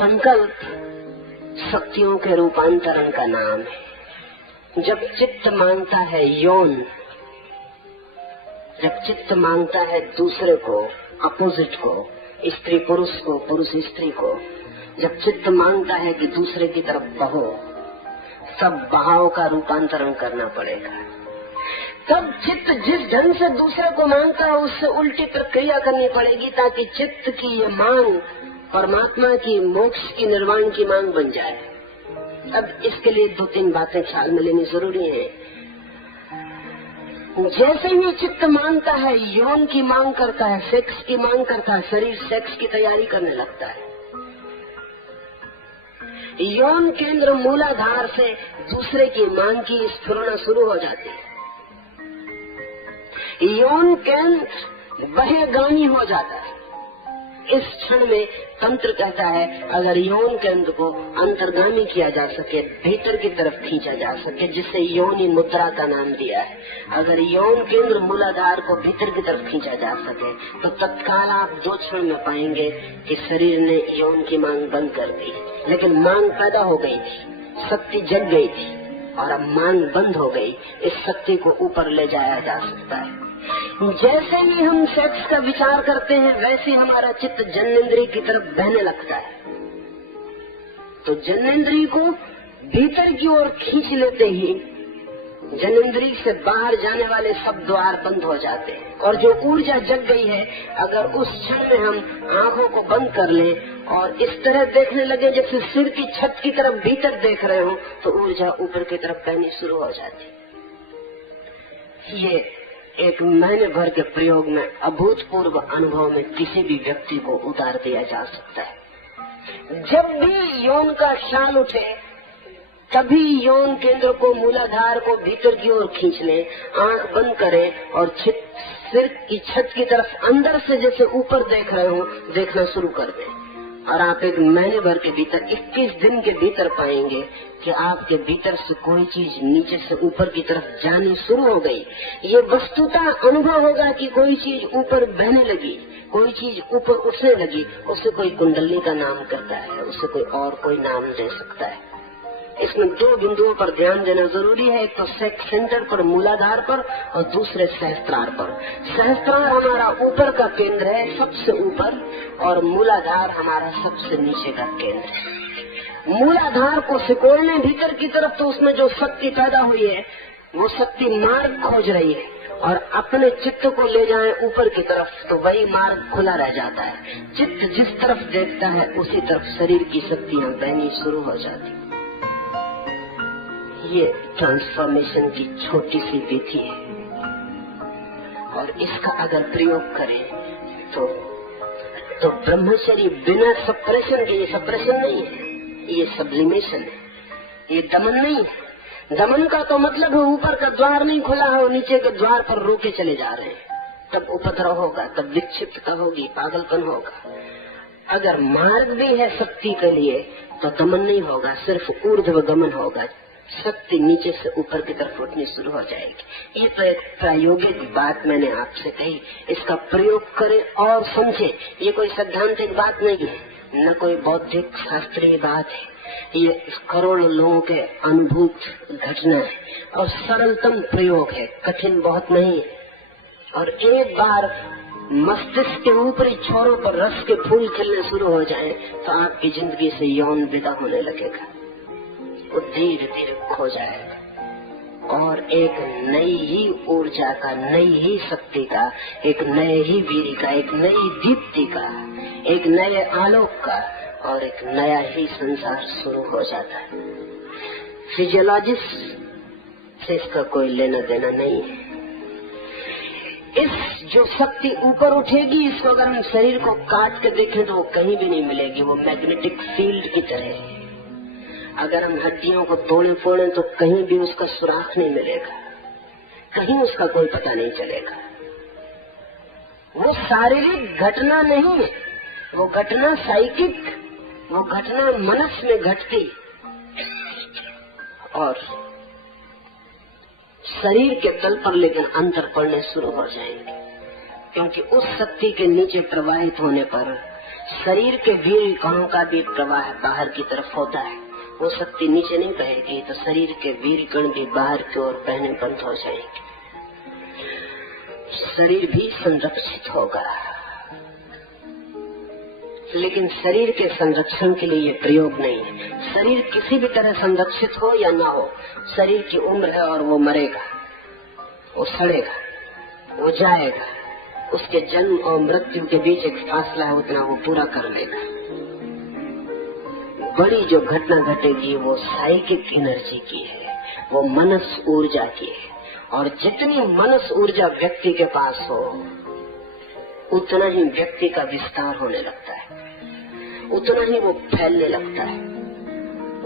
संकल्प शक्तियों के रूपांतरण का नाम है। जब चित्त मांगता है यौन, जब चित्त मांगता है दूसरे को, अपोजिट को, स्त्री पुरुष को, पुरुष स्त्री को, जब चित्त मांगता है कि दूसरे की तरफ बहो, सब बहाव का रूपांतरण करना पड़ेगा। तब चित्त जिस ढंग से दूसरे को मांगता है उससे उल्टी प्रक्रिया करनी पड़ेगी, ताकि चित्त की ये मांग परमात्मा की, मोक्ष की, निर्वाण की मांग बन जाए। अब इसके लिए 2-3 बातें ख्याल में लेनी जरूरी है। जैसे ही चित्त मांगता है, यौन की मांग करता है, सेक्स की मांग करता है, शरीर सेक्स की तैयारी करने लगता है। यौन केंद्र मूलाधार से दूसरे की मांग की स्फुरना शुरू हो जाती है। यौन केंद्र बहिर्गामी हो जाता है। इस क्षण में तंत्र कहता है, अगर यौन केंद्र को अंतर्गामी किया जा सके, भीतर की तरफ खींचा जा सके, जिसे यौनी मुद्रा का नाम दिया है, अगर यौन केंद्र मूलाधार को भीतर की तरफ खींचा जा सके, तो तत्काल आप 2 क्षण में पाएंगे कि शरीर ने यौन की मांग बंद कर दी। लेकिन मांग पैदा हो गई थी, शक्ति जग गई थी, और अब मांग बंद हो गई। इस शक्ति को ऊपर ले जाया जा सकता है। जैसे ही हम सेक्स का विचार करते हैं, वैसे हमारा चित्त जन्नेंद्रिय की तरफ बहने लगता है। तो जन्नेंद्रिय को भीतर की ओर खींच लेते ही जन्नेंद्रिय से बाहर जाने वाले सब द्वार बंद हो जाते हैं, और जो ऊर्जा जग गई है, अगर उस क्षण में हम आंखों को बंद कर लें और इस तरह देखने लगे जैसे सिर की छत की तरफ भीतर देख रहे हो, तो ऊर्जा ऊपर की तरफ बहनी शुरू हो जाती। ये एक महीने भर के प्रयोग में, अभूतपूर्व अनुभव में किसी भी व्यक्ति को उतार दिया जा सकता है। जब भी यौन का ख्याल उठे, तभी यौन केंद्र को, मूलाधार को भीतर की ओर खींच लें, आंख बंद करें और सिर की छत की तरफ अंदर से जैसे ऊपर देख रहे हो, देखना शुरू कर दें। और आप एक महीने भर के भीतर, 21 दिन के भीतर पाएंगे कि आपके भीतर से कोई चीज नीचे से ऊपर की तरफ जानी शुरू हो गई। ये वस्तुतः अनुभव होगा कि कोई चीज ऊपर बहने लगी, कोई चीज ऊपर उठने लगी। उसे कोई कुंडली का नाम करता है, उसे कोई और कोई नाम दे सकता है। इसमें 2 बिंदुओं पर ध्यान देना जरूरी है, एक तो सेक्स सेंटर पर, मूलाधार पर, और दूसरे सहस्त्रार पर। सहस्त्रार हमारा ऊपर का केंद्र है, सबसे ऊपर, और मूलाधार हमारा सबसे नीचे का केंद्र है। मूलाधार को सिकोड़ने भीतर की तरफ, तो उसमें जो शक्ति पैदा हुई है, वो शक्ति मार्ग खोज रही है, और अपने चित्त को ले जाए ऊपर की तरफ, तो वही मार्ग खुला रह जाता है। चित्त जिस तरफ देखता है, उसी तरफ शरीर की शक्तियां बहनी शुरू हो जाती। ये ट्रांसफॉर्मेशन की छोटी सी विधि है, और इसका अगर प्रयोग करें तो ब्रह्मचर्य बिना सप्रेशन के, ये सप्रेशन नहीं है, ये सब्लिमेशन है, ये दमन नहीं है। दमन का तो मतलब है ऊपर का द्वार नहीं खुला है और नीचे के द्वार पर रोके चले जा रहे हैं, तब उपद्रव होगा, तब विक्षिप्तता होगी, पागलपन होगा। अगर मार्ग भी है शक्ति के लिए, तो दमन नहीं होगा, सिर्फ ऊर्ध्व गमन होगा। शक्ति नीचे से ऊपर की तरफ उठनी शुरू हो जाएगी। ये तो एक प्रायोगिक बात मैंने आपसे कही, इसका प्रयोग करें और समझे। ये कोई सैद्धांतिक बात नहीं है, न कोई बौद्धिक शास्त्रीय बात है। ये करोड़ों लोगों के अनुभूत घटना है, और सरलतम प्रयोग है, कठिन बहुत नहीं है। और एक बार मस्तिष्क के ऊपरी छोरों पर रस के फूल खिलने शुरू हो जाए, तो आपकी जिंदगी से यौन विदा होने लगेगा, वो धीरे धीरे खो जाएगा, और एक नई ही ऊर्जा का, नई ही शक्ति का, एक नए ही वीर का, एक नई दीप्ति का, एक नए आलोक का, और एक नया ही संसार शुरू हो जाता है। फिजियोलॉजिस्ट से इसका कोई लेना देना नहीं है। इस जो शक्ति ऊपर उठेगी, इसको अगर हम शरीर को काट के देखें तो वो कहीं भी नहीं मिलेगी, वो मैग्नेटिक फील्ड की तरह है। अगर हम हड्डियों को तोड़े फोड़े तो कहीं भी उसका सुराख नहीं मिलेगा, कहीं उसका कोई पता नहीं चलेगा। वो शारीरिक घटना नहीं है, वो घटना साइकिक, वो घटना मनस में घटती और शरीर के तल पर लेकिन अंतर पड़ने शुरू हो जाएंगे, क्योंकि उस शक्ति के नीचे प्रवाहित होने पर शरीर के वीर कणों का भी प्रवाह बाहर की तरफ होता है। वो शक्ति नीचे नहीं बहेगी तो शरीर के वीर कण भी बाहर की ओर बहने बंद हो जाएंगे। शरीर भी संरक्षित होगा, लेकिन शरीर के संरक्षण के लिए ये प्रयोग नहीं है। शरीर किसी भी तरह संरक्षित हो या ना हो, शरीर की उम्र है और वो मरेगा, वो सड़ेगा, वो जाएगा। उसके जन्म और मृत्यु के बीच एक फासला है, उतना वो पूरा कर लेगा। बड़ी जो घटना घटेगी वो साइकिक एनर्जी की है, वो मनस ऊर्जा की है। और जितनी मनस ऊर्जा व्यक्ति के पास हो उतना ही व्यक्ति का विस्तार होने लगता है, उतना ही वो फैलने लगता है,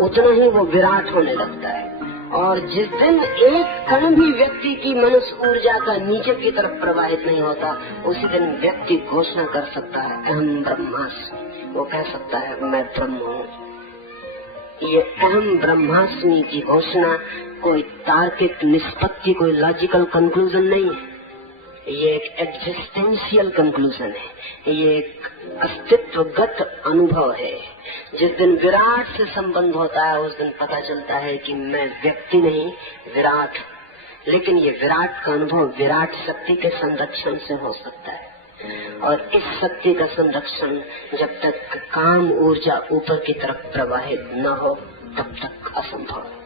उतना ही वो विराट होने लगता है। और जिस दिन एक कण भी व्यक्ति की मनस ऊर्जा का नीचे की तरफ प्रवाहित नहीं होता, उसी दिन व्यक्ति घोषणा कर सकता है अहम ब्रह्मास्मि। वो कह सकता है मैं ब्रह्म हूँ। ये अहम ब्रह्मास्मि की घोषणा कोई तार्किक निष्पत्ति, कोई लॉजिकल कंक्लूजन नहीं है। ये एक एग्जिस्टेंशियल कंक्लूजन है, ये एक अस्तित्वगत अनुभव है। जिस दिन विराट से संबंध होता है उस दिन पता चलता है कि मैं व्यक्ति नहीं विराट। लेकिन ये विराट का अनुभव विराट शक्ति के संरक्षण से हो सकता है, और इस शक्ति का संरक्षण जब तक काम ऊर्जा ऊपर की तरफ प्रवाहित न हो तब तक असंभव है।